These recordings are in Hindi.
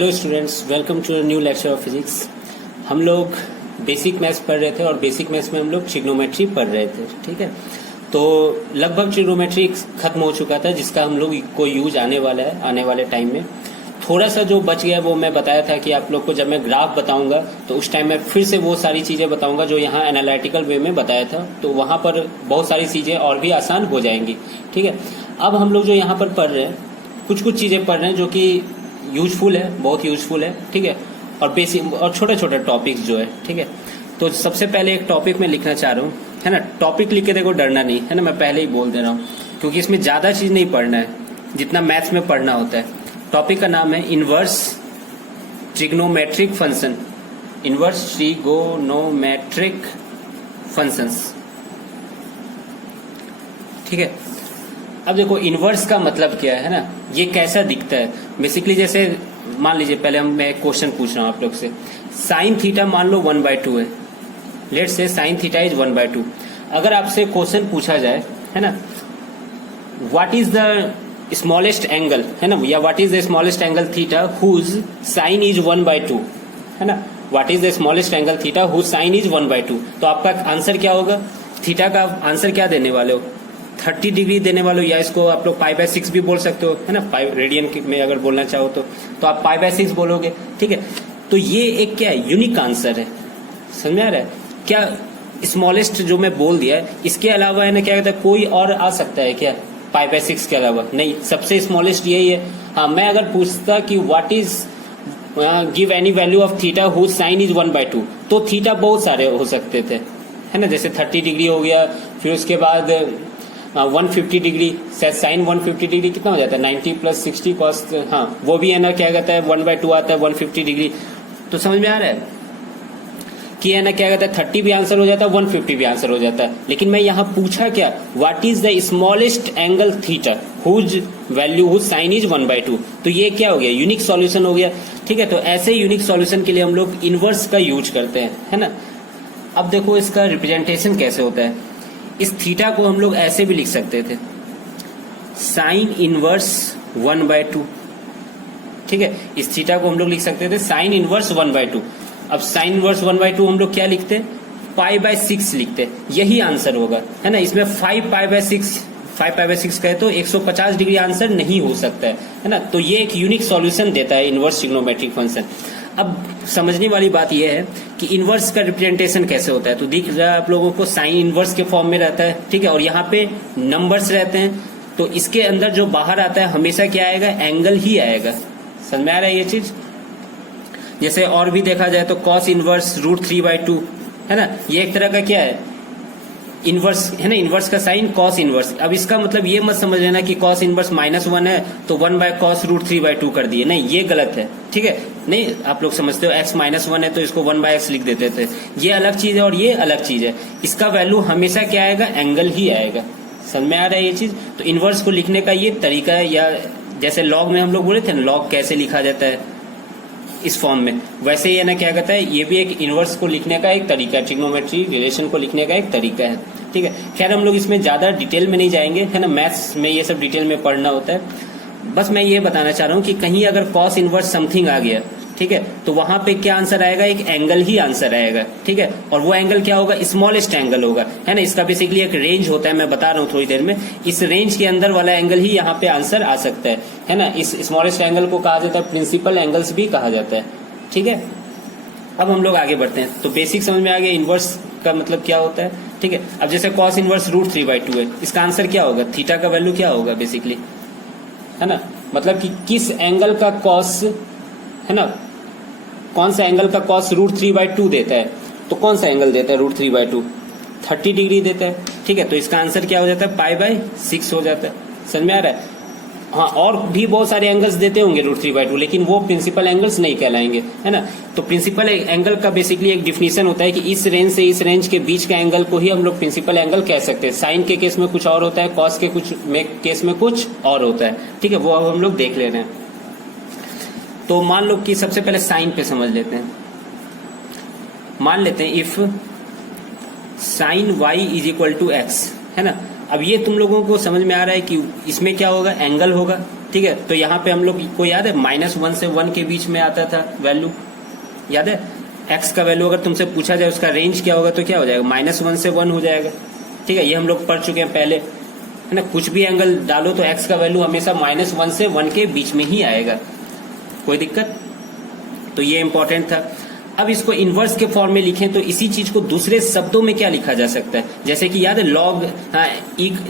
Hello students, welcome to new lecture of physics. हम लोग बेसिक मैथ्स पढ़ रहे थे और बेसिक मैथ्स में हम लोग ट्रिग्नोमेट्री पढ़ रहे थे। ठीक है, तो लगभग ट्रिग्नोमेट्री खत्म हो चुका था, जिसका हम लोग को यूज आने वाला है आने वाले टाइम में। थोड़ा सा जो बच गया वो मैं बताया था कि आप लोग को जब मैं ग्राफ बताऊंगा तो उस टाइम मैं फिर से वो सारी चीजें बताऊंगा जो यहाँ एनालिटिकल वे में बताया था, तो वहां पर बहुत सारी चीजें और भी आसान हो जाएंगी। ठीक है, अब हम लोग जो यहाँ पर पढ़ रहे हैं कुछ चीजें पढ़ रहे हैं जो कि यूजफुल है, बहुत यूजफुल है। ठीक है, और बेसिक और छोटे छोटे टॉपिक्स जो है। ठीक है, तो सबसे पहले एक टॉपिक में लिखना चाह रहा हूँ, है ना। टॉपिक लिख के देखो, डरना नहीं, है ना, मैं पहले ही बोल दे रहा हूँ, क्योंकि इसमें ज्यादा चीज नहीं पढ़ना है जितना मैथ्स में पढ़ना होता है। टॉपिक का नाम है inverse trigonometric function. Inverse trigonometric functions. ठीक है, अब देखो इनवर्स का मतलब क्या है ना, ये कैसा दिखता है। बेसिकली जैसे मान लीजिए, पहले मैं एक क्वेश्चन पूछ रहा हूँ आप लोग से। साइन थीटा मान लो 1/2 है। Let's say sine theta is 1/2। अगर आपसे क्वेश्चन पूछा जाए, है ना, what is the smallest angle, है ना, या what is the smallest angle theta whose sine is 1/2, है ना, what is the smallest angle theta whose sine is 1/2, तो आपका आंसर क्या होगा? थीटा का आंसर क्या देने वाले हो? 30 डिग्री देने वाले हो, या इसको आप लोग π/6 भी बोल सकते हो, है ना, रेडियन में अगर बोलना चाहो तो आप π/6 बोलोगे। ठीक है, तो ये एक क्या है, यूनिक आंसर है। समझ में आ रहा है क्या? स्मॉलेस्ट जो मैं बोल दिया है, इसके अलावा है ना, क्या कहता है, कोई और आ सकता है क्या π/6 के अलावा? नहीं, सबसे स्मॉलेस्ट यही है। हाँ, मैं अगर पूछता कि what is give any value of theta whose sine is 1/2, तो थीटा बहुत सारे हो सकते थे, है ना, जैसे 30 डिग्री हो गया, फिर उसके बाद 150 डिग्री, साइन 150 डिग्री कितना हो जाता है? 90 + 60 cos, हाँ वो भी है ना, क्या कहता है, 1/2 आता है 150 डिग्री। तो समझ में आ रहा है कि है ना, क्या कहता है, 30 भी आंसर हो जाता है, 150 भी आंसर हो जाता है। लेकिन मैं यहाँ पूछा क्या, what is the smallest angle theta whose value whose sine is 1/2, तो ये क्या हो गया, यूनिक सॉल्यूशन हो गया। ठीक है, तो ऐसे यूनिक सॉल्यूशन के लिए हम लोग इनवर्स का यूज करते हैं, है ना। अब देखो इसका रिप्रेजेंटेशन कैसे होता है। इस थीटा को हम लोग ऐसे भी लिख सकते थे, साइन इनवर्स 1/2। ठीक है, इस थीटा को हम लोग लिख सकते थे साइन इनवर्स 1/2। अब साइन इनवर्स 1/2 हम लोग क्या लिखते हैं? π/6 लिखते हैं, यही आंसर होगा, है ना। इसमें 5π/6 कहे तो 150 डिग्री आंसर नहीं हो सकता है ना। तो ये एक यूनिक सॉल्यूशन देता है इनवर्स ट्रिग्नोमेट्रिक फंक्शन। अब समझने वाली बात यह है कि इनवर्स का रिप्रेजेंटेशन कैसे होता है। तो दिख रहा है आप लोगों को, साइन इनवर्स के फॉर्म में रहता है। ठीक है, और यहाँ पे नंबर्स रहते हैं, तो इसके अंदर जो बाहर आता है हमेशा क्या आएगा? एंगल ही आएगा। समझ में आ रहा है ये चीज? जैसे और भी देखा जाए तो कॉस इनवर्स √3/2, है ना, ये एक तरह का क्या है, इनवर्स, है ना, इनवर्स का साइन कॉस इनवर्स। अब इसका मतलब ये मत समझ लेना कि कॉस इनवर्स -1 है तो 1/cos √3/2 कर दिए, नहीं, ये गलत है। ठीक है, नहीं, आप लोग समझते हो x -1 है तो इसको 1/x लिख देते थे, ये अलग चीज है और ये अलग चीज है। इसका वैल्यू हमेशा क्या आएगा? एंगल ही आएगा। समझ में आ रहा है ये चीज? तो इनवर्स को लिखने का ये तरीका है, या जैसे लॉग में हम लोग बोले थे ना, लॉग कैसे लिखा जाता है इस फॉर्म में, वैसे ही है ना, क्या कहता है, ये भी एक इनवर्स को लिखने का एक तरीका है, ट्रिग्नोमेट्री रिलेशन को लिखने का एक तरीका है। ठीक है, खैर हम लोग इसमें ज्यादा डिटेल में नहीं जाएंगे, है ना, मैथ्स में ये सब डिटेल में पढ़ना होता है। बस मैं ये बताना चाह रहा हूँ कि कहीं अगर कॉस इनवर्स समथिंग आ गया, ठीक है, तो वहां पे क्या आंसर आएगा? एक एंगल ही आंसर आएगा। ठीक है, और वो एंगल क्या होगा? स्मॉलेस्ट एंगल होगा, है ना। इसका बेसिकली एक रेंज होता है, मैं बता रहा हूँ थोड़ी देर में। इस रेंज के अंदर वाला एंगल ही यहाँ पे आंसर आ सकता है ना। इस स्मॉलेस्ट एंगल को कहा जाता है प्रिंसिपल एंगल्स भी कहा जाता है। ठीक है, अब हम लोग आगे बढ़ते हैं। तो बेसिक समझ में आ गया इनवर्स का मतलब क्या होता है। ठीक है, अब जैसे कॉस इनवर्स √3/2 है, इसका आंसर क्या होगा? थीटा का वैल्यू क्या होगा बेसिकली, है ना, मतलब कि किस एंगल का कॉस, है ना, कौन सा एंगल का कॉस √3/2 देता है, तो कौन सा एंगल देता है √3/2? 30 डिग्री देता है। ठीक है, तो इसका आंसर क्या हो जाता है? π/6 हो जाता है। समझ में आ रहा है? हाँ, और भी बहुत सारे एंगल्स देते होंगे √3/2, लेकिन वो प्रिंसिपल एंगल्स नहीं कहलाएंगे, है ना। तो प्रिंसिपल एंगल का बेसिकली एक डिफिनेशन होता है कि इस रेंज से इस रेंज के बीच का एंगल को ही हम लोग प्रिंसिपल एंगल कह सकते हैं। साइन के केस में कुछ और होता है, कॉस के केस में कुछ और होता है। ठीक है, वो अब हम लोग देख ले रहे हैं। तो मान लो कि सबसे पहले साइन पे समझ लेते हैं। मान लेते हैं इफ साइन y = x, है ना। अब ये तुम लोगों को समझ में आ रहा है कि इसमें क्या होगा? एंगल होगा, ठीक है, तो यहाँ पे हम लोग को याद है -1 से 1 के बीच में आता था वैल्यू, याद है? एक्स का वैल्यू अगर तुमसे पूछा जाए उसका रेंज क्या होगा तो क्या हो जाएगा, -1 से 1 हो जाएगा। ठीक है, ये हम लोग पढ़ चुके हैं पहले, है ना। कुछ भी एंगल डालो तो एक्स का वैल्यू हमेशा -1 से 1 के बीच में ही आएगा, कोई दिक्कत? तो ये इंपॉर्टेंट था। अब इसको इनवर्स के फॉर्म में लिखें तो इसी चीज को दूसरे शब्दों में क्या लिखा जा सकता है, जैसे कि याद है लॉग,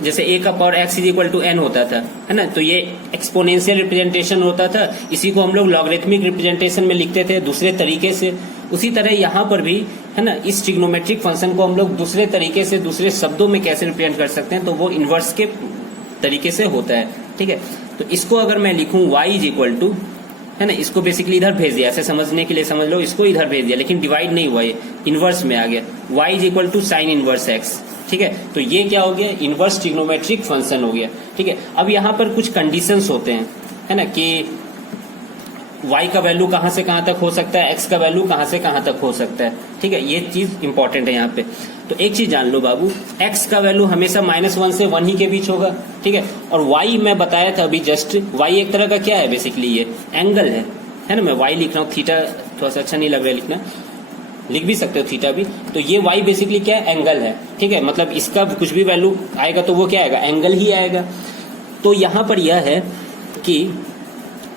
जैसे a का पावर x = n होता था, है ना। तो ये एक्सपोनेंशियल रिप्रेजेंटेशन होता था, इसी को हम लोग लॉगरिथमिक रिप्रेजेंटेशन में लिखते थे दूसरे तरीके से। उसी तरह यहाँ पर भी, है ना, इस ट्रिग्नोमेट्रिक फंक्शन को हम लोग दूसरे तरीके से दूसरे शब्दों में कैसे रिप्रेजेंट कर सकते हैं, तो वो इनवर्स के तरीके से होता है। ठीक है, तो इसको अगर मैं लिखूं y है ना, इसको बेसिकली इधर भेज दिया, ऐसे समझने के लिए समझ लो, इसको इधर भेज दिया, लेकिन डिवाइड नहीं हुआ, ये इनवर्स में आ गया, y sin इनवर्स x। ठीक है, तो ये क्या हो गया, इनवर्स ट्रिग्नोमेट्रिक फंक्शन हो गया। ठीक है, अब यहाँ पर कुछ कंडीशंस होते हैं, है ना, कि y का वैल्यू कहाँ से कहाँ तक हो सकता है, x का वैल्यू कहाँ से कहाँ तक हो सकता है। ठीक है, ये चीज इंपॉर्टेंट है यहाँ पे। तो एक चीज जान लो बाबू, x का वैल्यू हमेशा -1 से 1 ही के बीच होगा। ठीक है, और y मैं बताया था अभी जस्ट, y एक तरह का क्या है, बेसिकली ये एंगल है ना। मैं y लिख रहा हूँ, थीटा थोड़ा सा अच्छा नहीं लग रहा है लिखना, लिख भी सकते हो थीटा भी। तो ये y बेसिकली क्या है, एंगल है। ठीक है, मतलब इसका कुछ भी वैल्यू आएगा तो वो क्या आएगा, एंगल ही आएगा। तो यहाँ पर यह है कि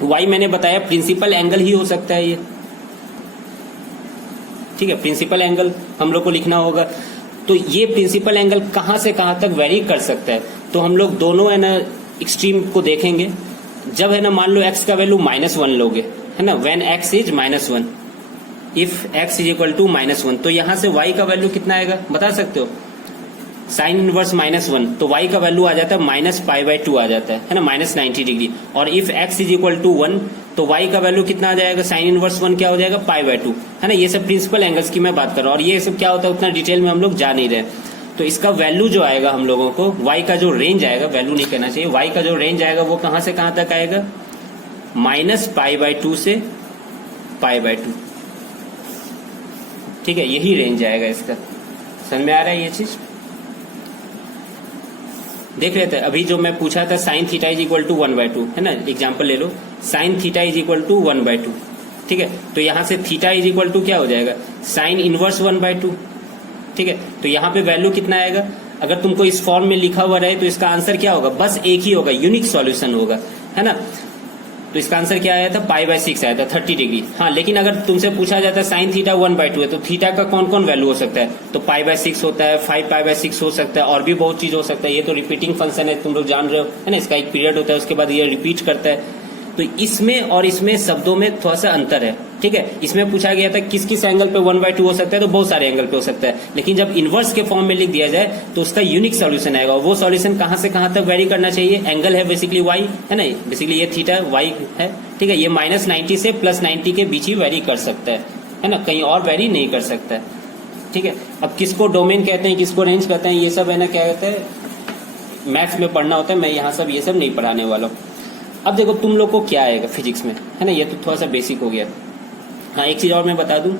y मैंने बताया प्रिंसिपल एंगल ही हो सकता है ये। ठीक है, प्रिंसिपल एंगल हम लोग को लिखना होगा। तो ये प्रिंसिपल एंगल कहां से कहां तक वेरी कर सकता है, तो हम लोग दोनों है ना एक्सट्रीम को देखेंगे। जब है ना मान लो x का वैल्यू -1 लोगे, है ना, when x is -1, if x = -1, तो यहां से y का वैल्यू कितना आएगा बता सकते हो, साइन इनवर्स -1, तो y का वैल्यू आ जाता है -π/2 आ जाता है ना, -90 डिग्री। और इफ x = 1 तो y का वैल्यू कितना आ जाएगा, साइन इनवर्स 1 क्या हो जाएगा, π/2, है ना। ये सब प्रिंसिपल एंगल्स की मैं बात कर रहा हूँ, और ये सब क्या होता है उतना डिटेल में हम लोग जा नहीं रहे। तो इसका वैल्यू जो आएगा हम लोगों को, y का जो रेंज आएगा, वैल्यू नहीं कहना चाहिए, y का जो रेंज आएगा वो कहां से कहां तक आएगा, -π/2 से π/2। ठीक है, यही रेंज आएगा इसका। समझ में आ रहा है ये चीज? देख लेते हैं। अभी जो मैं पूछा था साइन थीटा = 1/2, है ना, एग्जाम्पल ले लो, साइन थीटा = 1/2। ठीक है, तो यहां से थीटा = क्या हो जाएगा, साइन इनवर्स 1/2। ठीक है, तो यहाँ पे वैल्यू कितना आएगा, अगर तुमको इस फॉर्म में लिखा हुआ रहे तो इसका आंसर क्या होगा, बस एक ही होगा, यूनिक सॉल्यूशन होगा, है ना। तो इसका आंसर क्या आया था, π/6 आया था, 30 डिग्री। हाँ, लेकिन अगर तुमसे पूछा जाता है साइन थीटा 1/2 है, तो थीटा का कौन कौन वैल्यू हो सकता है, तो π/6 होता है, 5π/6 हो सकता है, और भी बहुत चीज हो सकता है। ये तो रिपीटिंग फंक्शन है, तुम लोग जान रहे हो, है ना, इसका एक पीरियड होता है, उसके बाद ये रिपीट करता है। तो इसमें और इसमें शब्दों में थोड़ा सा अंतर है। ठीक है, इसमें पूछा गया था किस किस एंगल पे 1/2 हो सकता है, तो बहुत सारे एंगल पे हो सकता है, लेकिन जब इनवर्स के फॉर्म में लिख दिया जाए तो उसका यूनिक सॉल्यूशन आएगा। वो सॉल्यूशन कहां से कहां तक वेरी करना चाहिए, एंगल है बेसिकली y, है ना, बेसिकली ये थीटा y है। ठीक है, ये -90 से +90 के बीच ही वेरी कर सकता है ना, कहीं और वेरी नहीं कर सकता है। ठीक है, अब किसको डोमेन कहते हैं, किसको रेंज कहते हैं, ये सब है ना क्या कहते हैं, मैथ्स में पढ़ना होता है। मैं यहाँ सब ये सब नहीं पढ़ाने वाला हूँ। अब देखो तुम लोग को क्या आएगा फिजिक्स में, है ना, ये तो थोड़ा सा बेसिक हो गया। हाँ, एक चीज और मैं बता दूं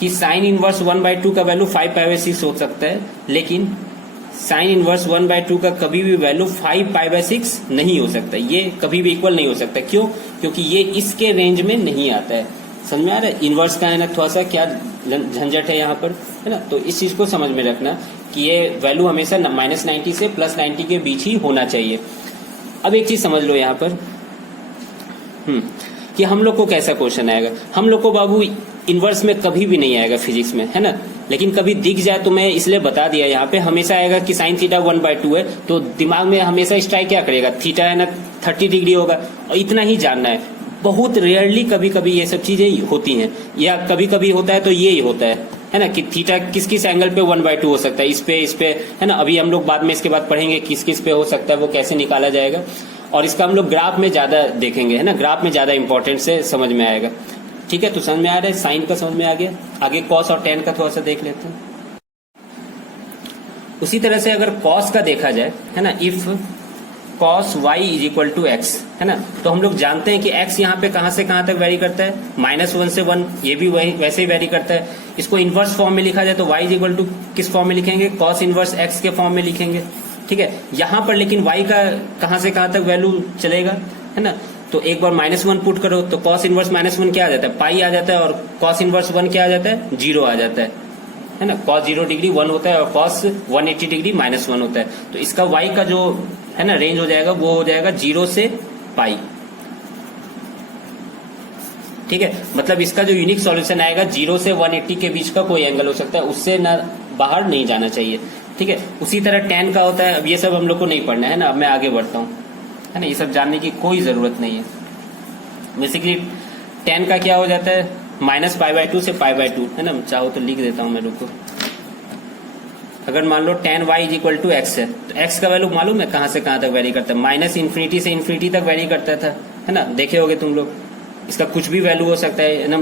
कि साइन इनवर्स 1/2 का वैल्यू 5π/6 हो सकता है, लेकिन साइन इनवर्स 1/2 का कभी भी वैल्यू 5π/6 नहीं हो सकता, ये कभी भी इक्वल नहीं हो सकता। क्यों? क्योंकि ये इसके रेंज में नहीं आता है। समझ में आ रहा है? इनवर्स का है ना थोड़ा सा क्या झंझट है यहाँ पर, है ना। तो इस चीज को समझ में रखना कि ये वैल्यू हमेशा -90 से +90 के बीच ही होना चाहिए। अब एक चीज समझ लो यहाँ पर कि हम लोग को कैसा क्वेश्चन आएगा। हम लोग को बाबू इनवर्स में कभी भी नहीं आएगा फिजिक्स में, है ना, लेकिन कभी दिख जाए तो मैं इसलिए बता दिया यहाँ पे। हमेशा आएगा कि साइन थीटा 1/2 है, तो दिमाग में हमेशा स्ट्राइक क्या करेगा, थीटा है ना 30 डिग्री होगा, और इतना ही जानना है। बहुत रेयरली कभी कभी ये सब चीजें होती हैं, या कभी कभी होता है तो ये ही होता है ना, कि थीटा किस किस एंगल पे 1/2 हो सकता है, इस पे, है ना। अभी हम लोग बाद में इसके बाद पढ़ेंगे किस किस पे हो सकता है, वो कैसे निकाला जाएगा, और इसका हम लोग ग्राफ में ज्यादा देखेंगे, है ना, ग्राफ में ज्यादा इंपॉर्टेंट से समझ में आएगा। ठीक है, तो समझ में आ रहा है, साइन का समझ में आ गया। आगे कॉस और टेन का थोड़ा सा देख लेते हैं। उसी तरह से अगर कॉस का देखा जाए, है ना, इफ cos y = x, है ना, तो हम लोग जानते हैं कि x यहाँ पे कहां से कहां तक वेरी करता है, -1 से 1, ये भी वही वैसे ही वेरी करता है। इसको इनवर्स फॉर्म में लिखा जाए तो y = किस फॉर्म में लिखेंगे, cos इनवर्स x के फॉर्म में लिखेंगे। ठीक है, यहाँ पर लेकिन y का कहां से कहां तक वैल्यू चलेगा, है ना। तो एक बार -1 पुट करो तो cos इनवर्स -1 क्या आ जाता है, पाई आ जाता है, और cos इनवर्स 1 क्या आ जाता है, 0 आ जाता है ना। cos 0 डिग्री 1 होता है और cos 180 डिग्री -1 होता है। तो इसका y का जो है ना रेंज हो जाएगा वो हो जाएगा 0 से पाई। ठीक है, मतलब इसका जो यूनिक सॉल्यूशन आएगा 0 से 180 के बीच का कोई एंगल हो सकता है, उससे ना बाहर नहीं जाना चाहिए। ठीक है, उसी तरह tan का होता है। अब ये सब हम लोग को नहीं पढ़ना है ना, अब मैं आगे बढ़ता हूँ, है ना। ये सब जानने की कोई जरूरत नहीं है। बेसिकली tan का क्या हो जाता है, -π/2 से π/2, है ना। चाहो तो लिख देता हूँ मैं, रुको। अगर मान लो tan y = x है, तो x का वैल्यू मालूम है कहाँ से कहाँ तक वेरी करता है, -∞ से ∞ तक वेरी करता था, है ना। देखे होगे तुम लोग। इसका कुछ भी वैल्यू हो सकता है ना,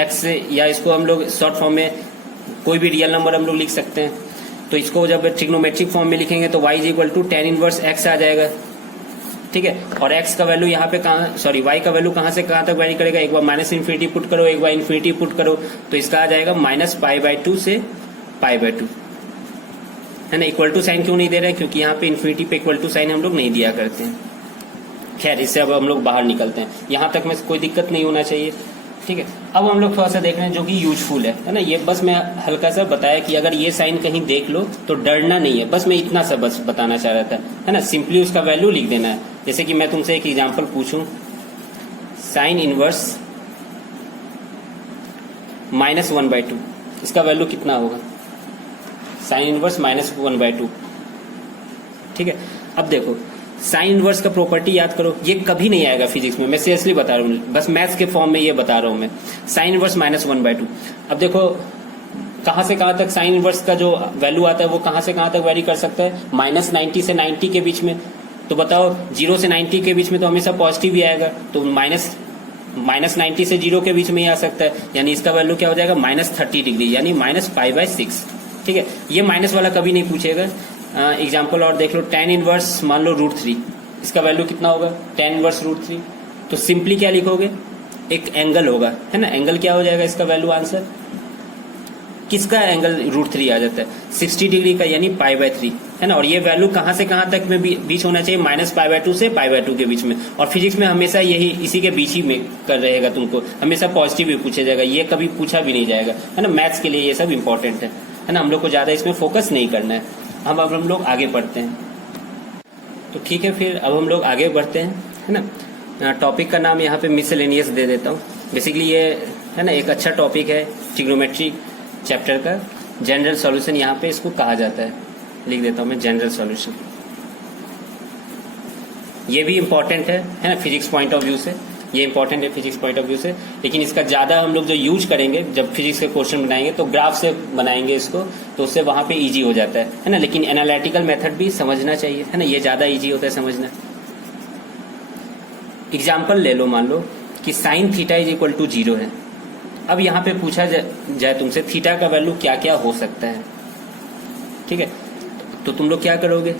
x, या इसको हम लोग शॉर्ट फॉर्म में कोई भी रियल नंबर हम लोग लिख सकते हैं। तो इसको जब ट्रिग्नोमेट्रिक फॉर्म में लिखेंगे तो y = tan इनवर्स x आ जाएगा। ठीक है, और x का वैल्यू यहाँ पे y का वैल्यू कहाँ से कहाँ तक वेरी करेगा, एक बार -∞ पुट करो, एक बार ∞ पुट करो, तो इसका आ जाएगा -π/2 से π/2, है ना। इक्वल टू साइन क्यों नहीं दे रहे हैं, क्योंकि यहाँ पे इन्फिनिटी पे इक्वल टू साइन हम लोग नहीं दिया करते हैं। खैर, इससे अब हम लोग बाहर निकलते हैं, यहाँ तक में कोई दिक्कत नहीं होना चाहिए। ठीक है, अब हम लोग थोड़ा सा देख रहे हैं जो कि यूजफुल है ना। ये बस मैं हल्का सा बताया कि अगर ये साइन कहीं देख लो तो डरना नहीं है, बस मैं इतना सा बस बताना चाह रहा था, है ना। सिंपली उसका वैल्यू लिख देना है। जैसे कि मैं तुमसे एक एग्जाम्पल पूछूं, साइन इनवर्स -1/2, इसका वैल्यू कितना होगा, साइन इनवर्स -1/2। ठीक है, अब देखो साइन इनवर्स का प्रॉपर्टी याद करो, ये कभी नहीं आएगा फिजिक्स में, मैं सीरियसली बता रहा हूँ, बस मैथ्स के फॉर्म में ये बता रहा हूँ मैं। Sine inverse -1/2। अब देखो कहाँ से कहाँ तक साइन इनवर्स का जो वैल्यू आता है वो कहाँ से कहाँ तक वेरी कर सकता है, -90 से 90 के बीच में। तो बताओ 0 से 90 के बीच में तो हमेशा पॉजिटिव ही आएगा, तो -90 से 0 के बीच में ही आ सकता है, यानी इसका वैल्यू क्या हो जाएगा, -30 डिग्री, यानी -π/6। ठीक है, ये माइनस वाला कभी नहीं पूछेगा। एग्जाम्पल और देख लो, tan इनवर्स मान लो √3, इसका वैल्यू कितना होगा, tan इनवर्स √3। तो सिंपली क्या लिखोगे, एक एंगल होगा, है ना। एंगल क्या हो जाएगा इसका वैल्यू, आंसर किसका एंगल √3 आ जाता है, 60 डिग्री का, यानी π/3, है ना। और ये वैल्यू कहाँ से कहाँ तक में बीच होना चाहिए, -π/2 से π/2 के बीच में। और फिजिक्स में हमेशा यही इसी के बीच ही में कर रहेगा, तुमको हमेशा पॉजिटिव भी पूछा जाएगा, ये कभी पूछा भी नहीं जाएगा, है ना। मैथ्स के लिए ये सब इंपॉर्टेंट है ना। हम लोग को ज्यादा इसमें फोकस नहीं करना है। अब हम लोग आगे बढ़ते हैं। तो ठीक है, फिर अब हम लोग आगे बढ़ते हैं, है ना। टॉपिक का नाम यहाँ पे मिसलेनियस दे देता हूँ। बेसिकली ये है ना एक अच्छा टॉपिक है ट्रिग्नोमेट्री चैप्टर का, जनरल सॉल्यूशन यहाँ पे इसको कहा जाता है। लिख देता हूँ मैं, जनरल सॉल्यूशन। ये भी इम्पोर्टेंट है ना फिजिक्स पॉइंट ऑफ व्यू से, ये इंपॉर्टेंट है फिजिक्स पॉइंट ऑफ व्यू से। लेकिन इसका ज्यादा हम लोग जो यूज करेंगे जब फिजिक्स के क्वेश्चन बनाएंगे तो ग्राफ से बनाएंगे इसको, तो उससे वहां पे इजी हो जाता है ना। लेकिन एनालिटिकल मेथड भी समझना चाहिए, है ना, ये ज्यादा इजी होता है समझना। एग्जाम्पल ले लो, मान लो कि साइन थीटा = 0 है। अब यहाँ पे पूछा जाए तुमसे थीटा का वैल्यू क्या क्या हो सकता है। ठीक है, तो तुम लोग क्या करोगे,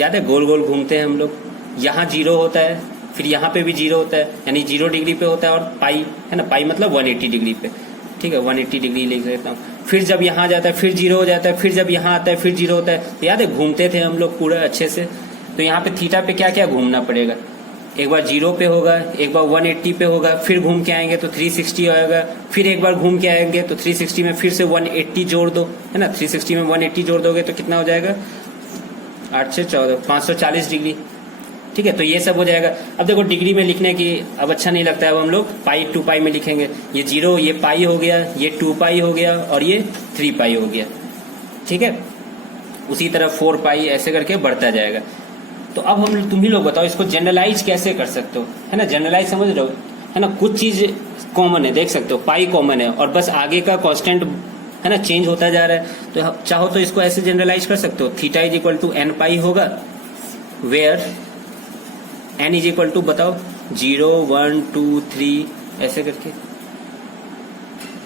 याद है गोल गोल घूमते हैं हम लोग, यहाँ 0 होता है, फिर यहाँ पे भी 0 होता है, यानी 0 डिग्री पे होता है, और पाई, है ना, पाई मतलब 180 डिग्री पे। ठीक है, 180 डिग्री लिख देता हूँ। फिर जब यहाँ जाता है फिर 0 हो जाता है, फिर जब यहाँ आता है फिर 0 होता है। तो याद है घूमते थे हम लोग पूरा अच्छे से। तो यहाँ पे थीटा पे क्या क्या घूमना पड़ेगा, एक बार 0 पे होगा, एक बार 180 पे होगा, फिर घूम के आएंगे तो 360 आएगा, फिर एक बार घूम के आएंगे तो 360 में फिर से 180 जोड़ दो, है ना। 360 में 180 जोड़ दोगे तो कितना हो जाएगा, 8 से 14, 540 डिग्री। ठीक है, तो ये सब हो जाएगा। अब देखो डिग्री में लिखने की अब अच्छा नहीं लगता है, अब हम लोग पाई 2π में लिखेंगे। ये 0, ये पाई हो गया, ये 2π हो गया, और ये 3π हो गया। ठीक है, उसी तरह 4π ऐसे करके बढ़ता जाएगा। तो अब हम तुम ही लोग बताओ इसको जनरलाइज कैसे कर सकते हो, है ना। जनरलाइज समझ रहे हो, है ना। कुछ चीज कॉमन है, देख सकते हो पाई कॉमन है, और बस आगे का कांस्टेंट है ना चेंज होता जा रहा है। तो चाहो तो इसको ऐसे जनरलाइज कर सकते हो, थीटा = nπ होगा, वेयर n = बताओ 0 1 2 3 ऐसे करके।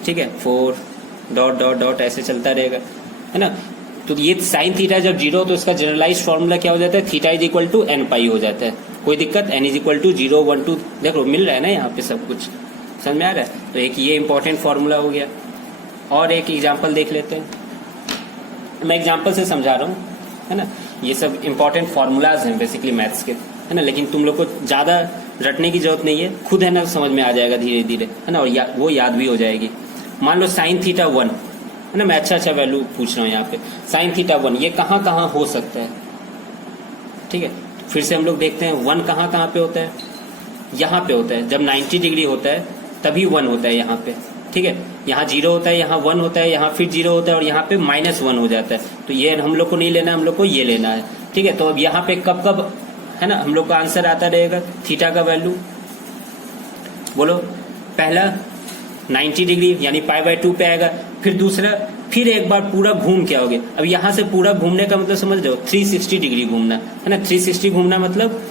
ठीक है, 4 ... ऐसे चलता रहेगा, है ना। तो ये साइन थीटा जब 0 तो इसका जनरलाइज फॉर्मूला क्या हो जाता है, थीटा = nπ हो जाता है। कोई दिक्कत, n = 0 1 2, देखो मिल रहा है ना यहाँ पे सब कुछ, समझ में आ रहा है। तो एक ये इंपॉर्टेंट फॉर्मूला हो गया। और एक एग्जाम्पल देख लेते हैं, मैं एग्जाम्पल से समझा रहा हूँ, है ना। ये सब इंपॉर्टेंट फॉर्मूलाज हैं बेसिकली मैथ्स के। है ना, लेकिन तुम लोग को ज़्यादा रटने की जरूरत नहीं है, खुद है ना समझ में आ जाएगा धीरे धीरे, है ना, और वो याद भी हो जाएगी। मान लो साइन थीटा 1, है ना, मैं अच्छा वैल्यू पूछ रहा हूँ यहाँ पे, साइन थीटा 1 ये कहाँ कहाँ हो सकता है, ठीक है। फिर से हम लोग देखते हैं 1 कहाँ कहाँ पे होता है, यहाँ पे होता है, जब 90 डिग्री होता है तभी 1 होता है यहाँ पे, ठीक है। यहाँ 0 होता है, यहाँ 1 होता है, यहाँ फिर 0 होता है और यहाँ पे -1 हो जाता है। तो ये हम लोग को नहीं लेना है, हम लोग को ये लेना है, ठीक है। तो अब यहाँ पे कब कब, है ना, हम लोग का आंसर आता रहेगा थीटा का वैल्यू, बोलो। पहला 90 डिग्री यानी π/2 पे आएगा, फिर दूसरा फिर एक बार पूरा घूम के आओगे। अब यहाँ से पूरा घूमने का मतलब समझ रहे हो, 360 डिग्री घूमना, है ना। 360 घूमना मतलब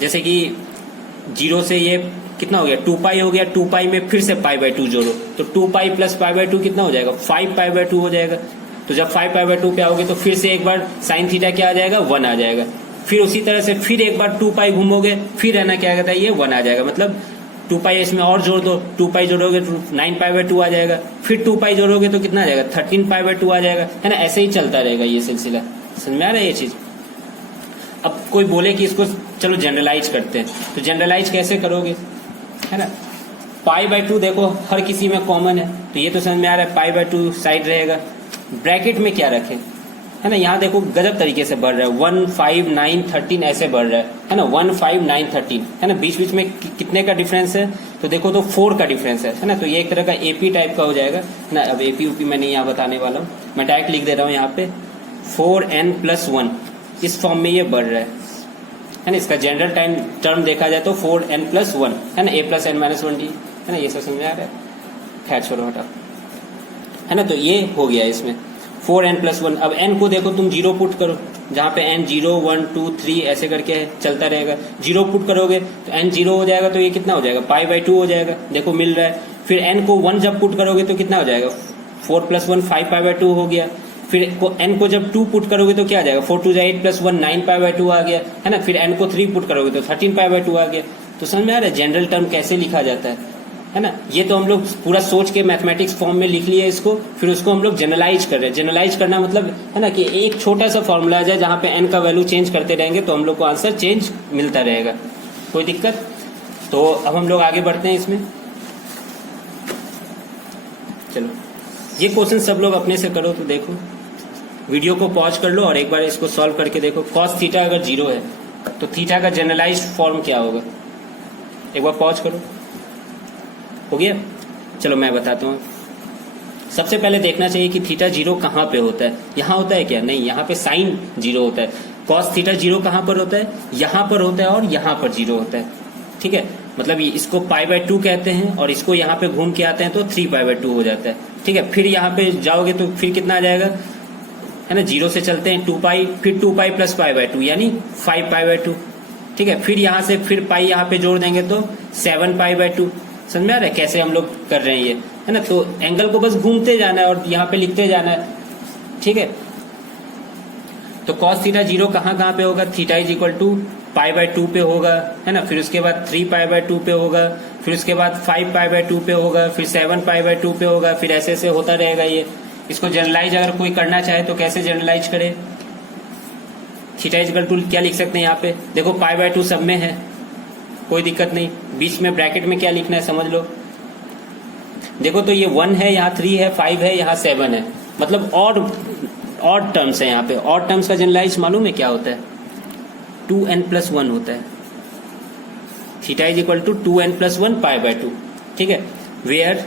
जैसे कि 0 से ये कितना हो गया 2π हो गया, 2π में फिर से π/2 जोड़ो तो 2π + π/2 कितना हो जाएगा 5π/2 हो जाएगा। तो जब 5π/2 पे आओगे तो फिर से एक बार साइन थीटा क्या आ जाएगा 1 आ जाएगा। फिर उसी तरह से फिर एक बार 2π घूमोगे, फिर है ना क्या कहता है ये 1 आ जाएगा। मतलब 2π इसमें और जोड़ दो, 2π जोड़ोगे 9π/2 आ जाएगा, फिर 2π जोड़ोगे तो कितना आ जाएगा 13π/2 आ जाएगा, है ना। ऐसे ही चलता रहेगा ये सिलसिला। समझ में आ रहा है ये चीज। अब कोई बोले कि इसको चलो जनरलाइज करते हैं, तो जनरलाइज कैसे करोगे, है ना। π/2 देखो हर किसी में कॉमन है, तो ये तो समझ में आ रहा है π/2 साइड रहेगा। ब्रैकेट में क्या रखें, है ना, यहाँ देखो गजब तरीके से बढ़ रहा है, 1 5 9 13 ऐसे बढ़ रहा है ना, 1 5 9 13, है ना। बीच बीच में कितने का डिफरेंस है, तो देखो तो 4 का डिफरेंस है ना। तो ये एक तरह का एपी टाइप का हो जाएगा, है ना। अब एपी यूपी मैं नहीं यहाँ बताने वाला हूँ, मैं डायरेक्ट लिख दे रहा हूँ यहाँ पे 4n+1 इस फॉर्म में ये बढ़ रहा है ना। इसका जनरल टाइम टर्म देखा जाए तो 4n+1, है ना, a + n-1d, है ना। ये सब समझ में आ रहा है, खैर छोड़ो हटा, है ना। तो ये हो गया इसमें 4n+1। अब n को देखो तुम 0 पुट करो, जहाँ पे n 0 1 2 3 ऐसे करके चलता रहेगा। 0 पुट करोगे तो n 0 हो जाएगा, तो ये कितना हो जाएगा π/2 हो जाएगा, देखो मिल रहा है। फिर n को 1 जब पुट करोगे तो कितना हो जाएगा 4 + 1 5π/2 हो गया। फिर n को जब 2 पुट करोगे तो क्या आ जाएगा 4 2 8 + 1 9π/2 आ गया, है ना। फिर n को 3 पुट करोगे तो 13π/2 आ गया। तो समझ में आ रहा है जनरल टर्म कैसे लिखा जाता है ना। ये तो हम लोग पूरा सोच के मैथमेटिक्स फॉर्म में लिख लिए इसको, फिर उसको हम लोग जनरलाइज कर रहे हैं। जनरलाइज करना मतलब है ना कि एक छोटा सा फॉर्मूला आ जाए जहाँ पे n का वैल्यू चेंज करते रहेंगे तो हम लोग को आंसर चेंज मिलता रहेगा, कोई दिक्कत। तो अब हम लोग आगे बढ़ते हैं इसमें। चलो ये क्वेश्चन सब लोग अपने से करो, तो देखो वीडियो को पॉज कर लो और एक बार इसको सॉल्व करके देखो। cos थीटा अगर 0 है तो थीटा का जनरलाइज्ड फॉर्म क्या होगा, एक बार पॉज करो। हो गया, चलो मैं बताता हूँ। सबसे पहले देखना चाहिए कि थीटा 0 कहाँ पे होता है, यहाँ होता है क्या, नहीं, यहाँ पे साइन 0 होता है। cos थीटा 0 कहाँ पर होता है, यहाँ पर होता है और यहाँ पर 0 होता है, ठीक है। मतलब इसको π/2 कहते हैं और इसको यहाँ पे घूम के आते हैं तो 3π/2 हो जाता है, ठीक है। फिर यहाँ पे जाओगे तो फिर कितना आ जाएगा, है ना, 0 से चलते हैं 2π, फिर 2π + π/2 यानी 5π/2, ठीक है। फिर यहाँ से फिर पाई यहाँ पे जोड़ देंगे तो 7π/2। समझ में आ रहा है कैसे हम लोग कर रहे हैं ये, है ना। तो एंगल को बस घूमते जाना है और यहाँ पे लिखते जाना है, ठीक है। तो cos थीटा 0 कहाँ कहाँ पे होगा, थीटा = π/2 पे होगा, है ना। फिर उसके बाद 3π/2 पे होगा, फिर उसके बाद 5π/2 पे होगा, फिर 7π/2 पे होगा, फिर ऐसे ऐसे होता रहेगा ये। इसको जनरलाइज अगर कोई करना चाहे तो कैसे जनरलाइज करे, थीटा = क्या लिख सकते हैं यहाँ पे, देखो π/2 सब में है, कोई दिक्कत नहीं। बीच में ब्रैकेट में क्या लिखना है समझ लो, देखो तो ये 1 है, यहाँ 3 है, 5 है, यहाँ 7 है, मतलब और टर्म्स है यहाँ पे। और टर्म्स का जनरलाइज मालूम है क्या होता है, 2n+1 होता है। थीटा = 2n+1 π/2, ठीक है। वेयर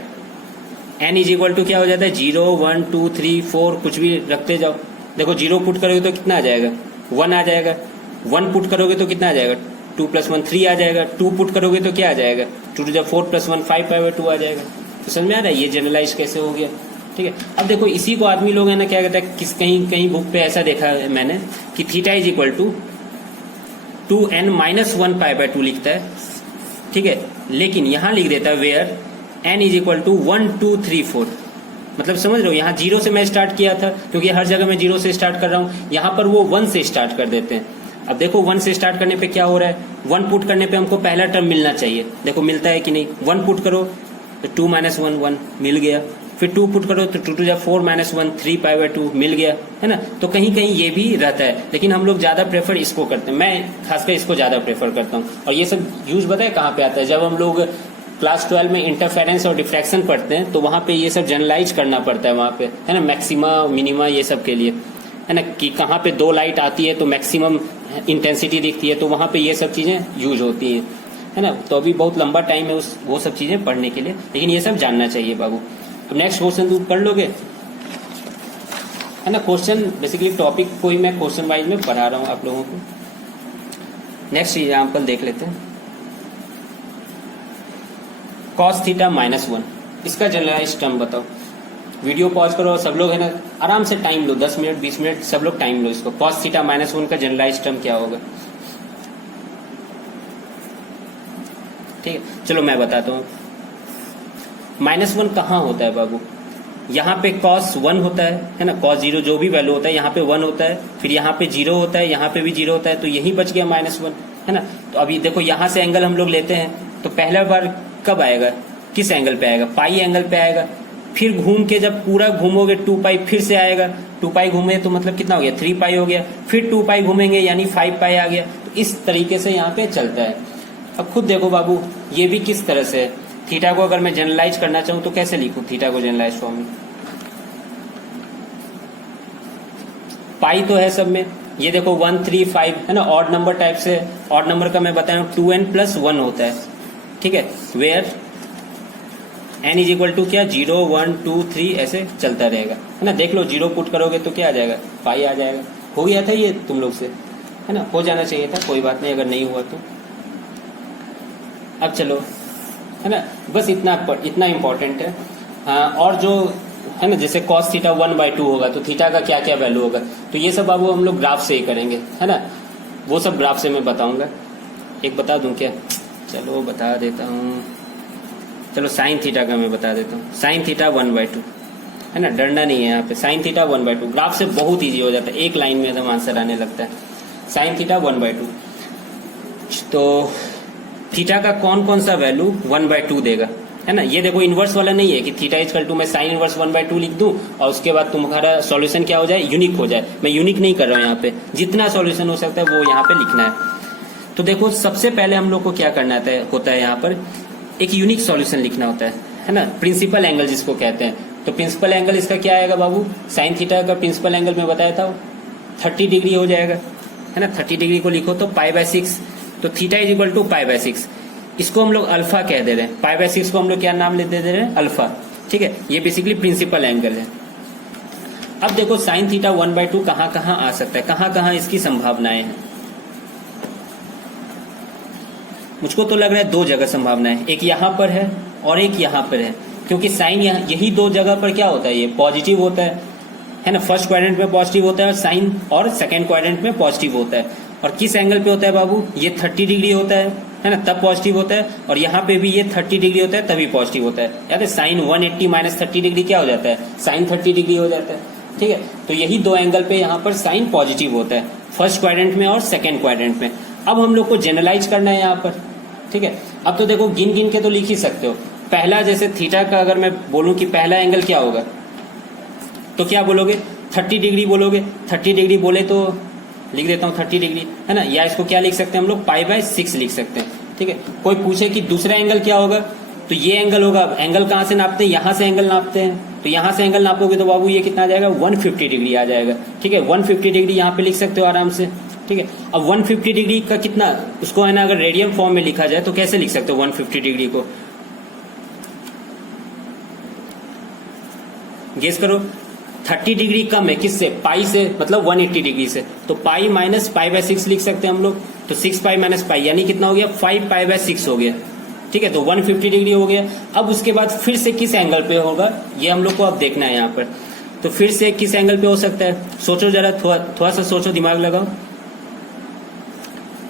n = क्या हो जाता है 0 1 2 3 4 कुछ भी रखते जाओ। देखो 0 पुट करोगे तो कितना आ जाएगा 1 आ जाएगा, 1 पुट करोगे तो कितना आ जाएगा 2 + 1 3 आ जाएगा, 2 पुट करोगे तो क्या आ जाएगा 2 × 4 + 1 5π/2 आ जाएगा। तो समझ में आ रहा है ये जनरलाइज कैसे हो गया, ठीक है। अब देखो इसी को आदमी लोग है ना क्या कहता है, कहीं बुक पे ऐसा देखा है मैंने कि थीटा = 2n-1 π/2 लिखता है, ठीक है। लेकिन यहाँ लिख देता है वेयर n = 1 2 3 4। मतलब समझ रहे हो, यहाँ 0 से मैं स्टार्ट किया था क्योंकि हर जगह मैं 0 से स्टार्ट कर रहा हूँ, यहाँ पर वो 1 से स्टार्ट कर देते हैं। अब देखो 1 से स्टार्ट करने पे क्या हो रहा है, 1 पुट करने पे हमको पहला टर्म मिलना चाहिए, देखो मिलता है कि नहीं। 1 पुट करो तो 2 - 1 1 मिल गया, फिर 2 पुट करो तो 2 टू जा 4 माइनस 1 3π/2 मिल गया, है ना। तो कहीं कहीं ये भी रहता है, लेकिन हम लोग ज्यादा प्रेफर इसको करते हैं, मैं खासकर इसको ज्यादा प्रेफर करता हूँ। और ये सब यूज बताए कहाँ पे आता है, जब हम लोग क्लास 12 में इंटरफेरेंस और डिफ्रैक्शन पढ़ते हैं तो वहां पे ये सब जनरलाइज करना पड़ता है वहां पे, है ना, मैक्सिमा मिनिमा ये सब के लिए, है ना, कि कहाँ पे 2 लाइट आती है तो मैक्सिमम इंटेंसिटी दिखती है, तो वहां पे ये सब चीजें यूज होती हैं, है ना। तो अभी बहुत लंबा टाइम है वो सब चीजें पढ़ने के लिए, लेकिन ये सब जानना चाहिए बाबू। अब नेक्स्ट क्वेश्चन तुम कर लोगे, है ना। क्वेश्चन बेसिकली टॉपिक को ही मैं क्वेश्चन वाइज में पढ़ा रहा हूँ आप लोगों को। नेक्स्ट एग्जाम्पल देख लेते हैं, cos थीटा -1, इसका जनरलाइज टर्म बताओ। वीडियो पॉज करो और सब लोग, है ना, आराम से टाइम लो, 10 मिनट 20 मिनट सब लोग टाइम लो इसको। cos थीटा -1 का जनरलाइज टर्म क्या होगा, ठीक है। चलो मैं बताता हूँ। -1 कहाँ होता है बाबू, यहाँ पे cos 1 होता है ना, cos 0 जो भी वैल्यू होता है यहाँ पे 1 होता है, फिर यहाँ पे 0 होता है, यहाँ पे भी 0 होता है, तो यही बच गया -1, है ना। तो अभी देखो यहाँ से एंगल हम लोग लेते हैं तो पहला बार कब आएगा, किस एंगल पे आएगा, पाई एंगल पे आएगा। फिर घूम के जब पूरा घूमोगे 2π फिर से आएगा, 2π घूमे तो मतलब कितना हो गया 3π हो गया, फिर 2π घूमेंगे यानी 5π आ गया। तो इस तरीके से यहाँ पे चलता है। अब खुद देखो बाबू ये भी किस तरह से है। थीटा को अगर मैं जनरलाइज करना चाहूं तो कैसे लिखूं थीटा को जनरलाइज फॉर्म में, पाई तो है सब में, ये देखो 1 3 5 है ना, ऑड नंबर टाइप से। ऑड नंबर का मैं बताया 2n+1 होता है, ठीक है, where n is equal to क्या 0 1 2 3 ऐसे चलता रहेगा, है ना। देख लो 0 पुट करोगे तो क्या आ जाएगा, पाई आ जाएगा। हो गया था ये तुम लोग से, है ना, हो जाना चाहिए था, कोई बात नहीं अगर नहीं हुआ तो। अब चलो, है ना, बस इतना इम्पोर्टेंट है। हाँ, और जो है ना, जैसे cos थीटा 1/2 होगा तो थीटा का क्या क्या वैल्यू होगा, तो ये सब बाबू हम लोग ग्राफ से ही करेंगे, है ना। वो सब ग्राफ से मैं बताऊंगा। एक बता दूं क्या, चलो बता देता हूँ। चलो साइन थीटा का मैं बता देता हूँ। साइन थीटा 1/2, है ना, डरना नहीं है यहाँ पे। साइन थीटा 1/2 ग्राफ से बहुत ईजी हो जाता है, एक लाइन में एकदम आंसर आने लगता है। साइन थीटा 1/2, तो थीटा का कौन कौन सा वैल्यू 1/2 देगा, है ना। ये देखो इनवर्स वाला नहीं है कि थीटा इक्वल टू मैं साइन इनवर्स 1/2 लिख दूं और उसके बाद तुम्हारा सॉल्यूशन क्या हो जाए, यूनिक हो जाए। मैं यूनिक नहीं कर रहा हूँ यहाँ पे, जितना सॉल्यूशन हो सकता है वो यहाँ पे लिखना है। तो देखो सबसे पहले हम लोग को क्या करना होता है यहाँ पर एक यूनिक सॉल्यूशन लिखना होता है ना, प्रिंसिपल एंगल जिसको कहते हैं। तो प्रिंसिपल एंगल इसका क्या आएगा बाबू, साइन थीटा का प्रिंसिपल एंगल मैं बताया था 30 डिग्री हो जाएगा, है ना। 30 डिग्री को लिखो तो π/6, तो थीटा इज इक्वल टू π/6। इसको हम लोग अल्फा कह दे रहे हैं, π/6 को हम लोग क्या नाम दे रहे हैं, अल्फा, ठीक है। ये बेसिकली प्रिंसिपल एंगल है। अब देखो साइन थीटा 1/2 कहाँ कहाँ आ सकता है, कहाँ कहाँ इसकी संभावनाएं हैं। मुझको तो लग रहा है 2 जगह संभावना है, एक यहाँ पर है और एक यहाँ पर है, क्योंकि साइन यही 2 जगह पर क्या होता है, ये पॉजिटिव होता है ना। फर्स्ट क्वाड्रेंट में पॉजिटिव होता है और साइन, और सेकंड क्वाड्रेंट में पॉजिटिव होता है। और किस एंगल पे होता है बाबू, ये 30 डिग्री होता है ना, तब पॉजिटिव होता है। और यहाँ पे भी ये 30 डिग्री होता है तभी पॉजिटिव होता है। याद है साइन 180 - 30 डिग्री क्या हो जाता है, साइन 30 डिग्री हो जाता है, ठीक है। तो यही 2 एंगल पे यहाँ पर साइन पॉजिटिव होता है, फर्स्ट क्वाड्रेंट में और सेकेंड क्वाड्रेंट में। अब हम लोग को जनरलाइज करना है यहाँ पर, ठीक है। अब तो देखो गिन गिन के तो लिख ही सकते हो। पहला जैसे थीटा का अगर मैं बोलूं कि पहला एंगल क्या होगा, तो क्या बोलोगे 30 डिग्री बोलोगे। 30 डिग्री बोले तो लिख देता हूँ 30 डिग्री, है ना। या इसको क्या लिख सकते हैं हम लोग, π/6 लिख सकते हैं, ठीक है। कोई पूछे कि दूसरा एंगल क्या होगा, तो ये एंगल होगा। एंगल कहाँ से नापते हैं, यहाँ से एंगल नापते हैं। तो यहाँ से एंगल नापोगे तो बाबू ये कितना आ जाएगा, 150 डिग्री आ जाएगा, ठीक है। 150 डिग्री यहाँ पे लिख सकते हो आराम से, ठीक है। अब 150 डिग्री का कितना, उसको है ना अगर रेडियन फॉर्म में लिखा जाए तो कैसे लिख सकते हो 150 डिग्री को, गेस करो। 30 डिग्री कम है किससे, पाई से, मतलब 180 डिग्री से। तो पाई माइनस π/6 लिख सकते हैं हम लोग। तो 6π - पाई यानी कितना हो गया, 5π/6 हो गया, ठीक है। तो 150 डिग्री हो गया। अब उसके बाद फिर से किस एंगल पे होगा ये हम लोग को अब देखना है यहाँ पर। तो फिर से किस एंगल पे हो सकता है, सोचो जरा, थोड़ा सा सोचो, दिमाग लगाओ।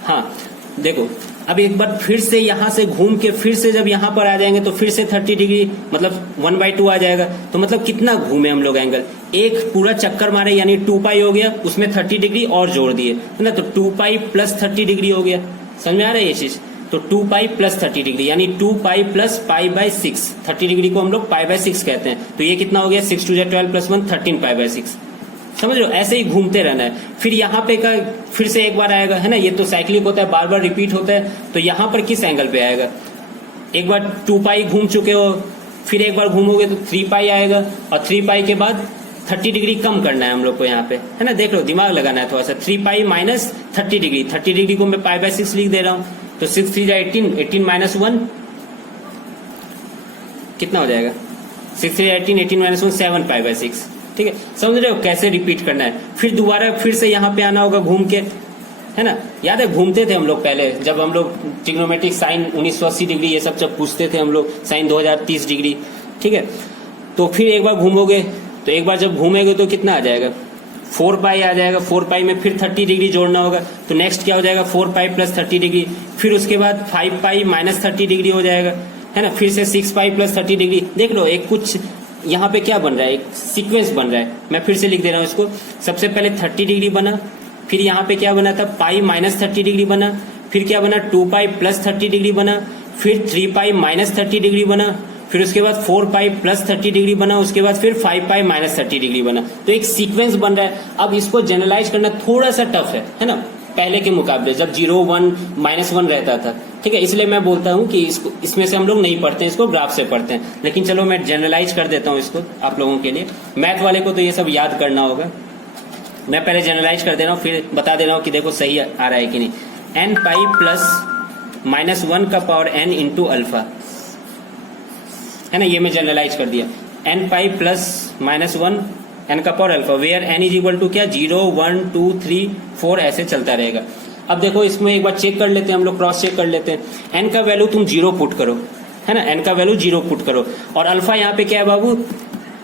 हाँ देखो, अब एक बार फिर से यहाँ से घूम के फिर से जब यहाँ पर आ जाएंगे तो फिर से 30 डिग्री मतलब 1/2 आ जाएगा। तो मतलब कितना घूमे हम लोग एंगल, एक पूरा चक्कर मारे यानी 2π हो गया, उसमें 30 डिग्री और जोड़ दिए, है ना। तो 2π + 30 डिग्री हो गया। समझ में आ रहा है ये चीज, तो 2 पाई प्लस 30 डिग्री यानी 2 pi plus pi by 6, 30 degree को हम लोग पाई बाय 6 कहते हैं। तो ये कितना हो गया 6 2 12 प्लस 1 13 पाई बाय 6। समझ लो, ऐसे ही घूमते रहना है। फिर यहाँ पे का फिर से एक बार आएगा, है ना, ये तो साइक्लिक होता है, बार बार रिपीट होता है। तो यहाँ पर किस एंगल पे आएगा, एक बार 2 पाई घूम चुके हो, फिर एक बार घूमोगे तो 3 पाई आएगा, और 3 पाई के बाद 30 डिग्री कम करना है हम लोग को यहाँ पे, है ना। देख लो, दिमाग लगाना है थोड़ा सा। 3 पाई माइनस 30 डिग्री, 30 डिग्री को मैं पाई बाय 6 लिख दे रहा हूँ। तो 6 3 18, 18 माइनस 1 कितना हो जाएगा, 6 3 18, 18 माइनस 1 7 पाई बाय 6। ठीक है, समझ रहे हो कैसे रिपीट करना है। फिर दोबारा फिर से यहाँ पे आना होगा घूम के, है ना। याद है घूमते थे हम लोग पहले, जब हम लोग ट्रिग्नोमेट्रिक साइन 1980 डिग्री ये सब जब पूछते थे हम लोग, साइन 2030 डिग्री। ठीक है, तो फिर एक बार घूमोगे, तो एक बार जब घूमेगे तो कितना आ जाएगा, 4 पाई आ जाएगा। 4 पाई में फिर 30 डिग्री जोड़ना होगा, तो नेक्स्ट क्या हो जाएगा 4 पाई प्लस 30 डिग्री। फिर उसके बाद 5 पाई माइनस 30 डिग्री हो जाएगा, है ना। फिर से 6 पाई प्लस 30 डिग्री। देख लो, एक कुछ यहाँ पे क्या बन रहा है, एक सीक्वेंस बन रहा है। मैं फिर से लिख दे रहा हूँ इसको। सबसे पहले 30 डिग्री बना, फिर यहाँ पे क्या बना था, पाई माइनस 30 डिग्री बना, फिर क्या बना 2 पाई प्लस 30 डिग्री बना, फिर 3 पाई माइनस 30 डिग्री बना, फिर उसके बाद 4 पाई प्लस 30 डिग्री बना, उसके बाद फिर 5 पाई माइनस 30 डिग्री बना। तो एक सीक्वेंस बन रहा है। अब इसको जनरलाइज करना थोड़ा सा टफ है ना, पहले के मुकाबले, जब 0 1 -1 रहता था। ठीक है, इसलिए मैं बोलता हूँ कि इसको इसमें से हम लोग नहीं पढ़ते हैं, इसको ग्राफ से पढ़ते हैं। लेकिन चलो मैं जनरलाइज कर देता हूँ इसको आप लोगों के लिए। मैथ वाले को तो ये सब याद करना होगा। मैं पहले जनरलाइज कर दे रहा हूँ, फिर बता दे रहा हूँ कि देखो सही आ रहा है कि नहीं। n पाई प्लस माइनस 1 का पावर n इंटू अल्फा, है ना, ये मैं जनरलाइज कर दिया। n pi plus minus 1 n का power alpha, where n is equal to क्या 0 1 2 3 4 ऐसे चलता रहेगा। अब देखो इसमें एक बार चेक कर लेते हैं हम लोग, क्रॉस चेक कर लेते हैं। n का वैल्यू तुम 0 पुट करो, है ना, n का वैल्यू 0 पुट करो, और अल्फा यहाँ पे क्या है बाबू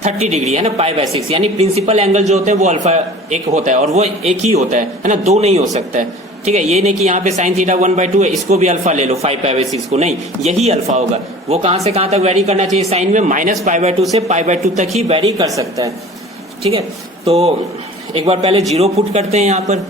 30 डिग्री, है ना, पाई बाय 6। यानी प्रिंसिपल एंगल जो होते हैं वो अल्फा एक होता है, और वो एक ही होता है ना, दो नहीं हो सकता है। ठीक है, ये नहीं कि यहाँ पे साइन थीटा 1/2 है, इसको भी अल्फा ले लो 5 पाई बाय 6 को, नहीं, यही अल्फा होगा। वो कहां से कहां तक वेरी करना चाहिए, साइन में माइनस पाई/2 से पाई/2 तक ही वेरी कर सकता है। ठीक है, तो एक बार पहले 0 पुट करते हैं यहाँ पर,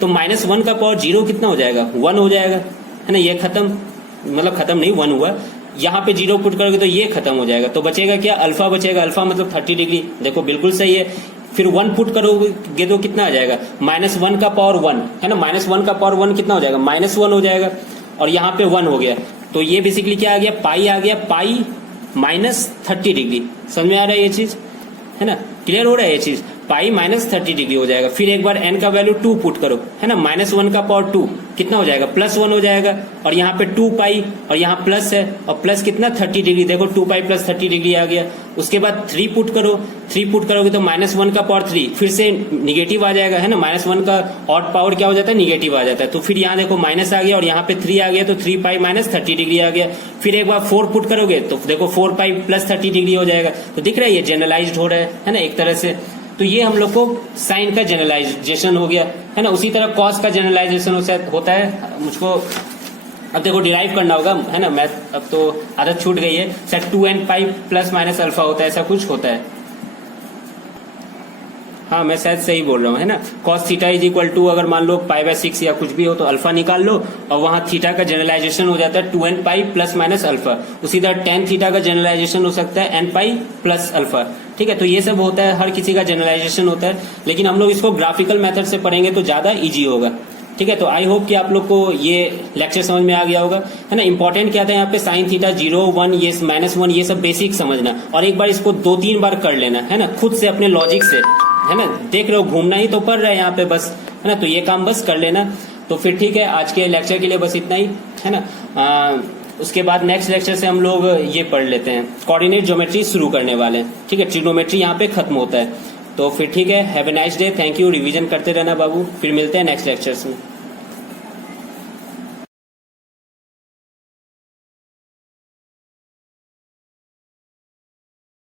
तो -1 का पावर 0 कितना हो जाएगा 1 हो जाएगा, है ना। ये खत्म, मतलब खत्म नहीं 1 हुआ। यहाँ पे 0 पुट करोगे तो ये खत्म हो जाएगा, तो बचेगा क्या, अल्फा बचेगा। अल्फा मतलब 30 डिग्री, देखो बिल्कुल सही है। फिर 1 पुट करोगे तो कितना आ जाएगा, -1 का पावर 1, है ना। -1 का पावर 1 कितना हो जाएगा, -1 हो जाएगा, और यहाँ पे 1 हो गया। तो ये बेसिकली क्या आ गया, पाई आ गया, पाई माइनस 30 डिग्री। समझ में आ रहा है ये चीज, है ना, क्लियर हो रहा है ये चीज। पाई माइनस 30 डिग्री हो जाएगा। फिर एक बार n का वैल्यू 2 पुट करो, है ना, -1 का पावर 2 कितना हो जाएगा, +1 हो जाएगा, और यहाँ पे 2 पाई, और यहाँ प्लस है, और प्लस कितना 30 डिग्री, देखो 2 पाई प्लस 30 डिग्री आ गया। उसके बाद 3 पुट करो, 3 पुट करोगे तो -1 का पावर 3 फिर से निगेटिव आ जाएगा, है ना। -1 का ऑड पावर क्या हो जाता है, निगेटिव आ जाता है। तो फिर यहाँ देखो माइनस आ गया, और यहाँ पे 3 आ गया, तो 3 पाई माइनस 30 डिग्री आ गया। फिर एक बार 4 पुट करोगे तो देखो 4 पाई प्लस 30 डिग्री हो जाएगा। तो दिख रहा है ये जनरलाइज्ड हो रहा है ना, एक तरह से। तो ये हम लोग को साइन का जनरलाइजेशन हो गया, है ना। उसी तरह कॉस का जनरलाइजेशन होता है। मुझको अब देखो डिराइव करना होगा, है ना, मैथ अब तो आदत छूट गई है। सर 2n पाई प्लस माइनस अल्फा होता है, ऐसा कुछ होता है। हाँ, मैं शायद सही बोल रहा हूँ, है ना। cos theta is equal to, अगर मान लो π/6 या कुछ भी हो तो अल्फा निकाल लो, और वहां थीटा का जनरलाइजेशन हो जाता है 2n पाई प्लस माइनस अल्फा। उसी तरह tan थीटा का जनरलाइजेशन हो सकता है n पाई प्लस अल्फा। ठीक है, तो ये सब होता है, हर किसी का जनरलाइजेशन होता है, लेकिन हम लोग इसको ग्राफिकल मेथड से पढ़ेंगे तो ज्यादा इजी होगा। ठीक है, तो आई होप कि आप लोग को ये लेक्चर समझ में आ गया होगा, है ना। इंपॉर्टेंट क्या था यहाँ पे, साइन थीटा 0 1 ये -1 ये सब बेसिक समझना, और एक बार इसको 2-3 बार कर लेना, है ना, खुद से अपने लॉजिक से, है ना। देख रहे हो घूमना ही तो पड़ रहा है यहाँ पे बस, है ना, तो ये काम बस कर लेना। तो फिर ठीक है, आज के लेक्चर के लिए बस इतना ही, है ना। उसके बाद नेक्स्ट लेक्चर से हम लोग ये पढ़ लेते हैं, कोऑर्डिनेट ज्योमेट्री शुरू करने वाले हैं। ठीक है, ट्रिग्नोमेट्री यहाँ पे खत्म होता है। तो फिर ठीक है, have a nice day, thank you. Revision करते रहना बाबू, फिर मिलते हैं नेक्स्ट लेक्चर्स में।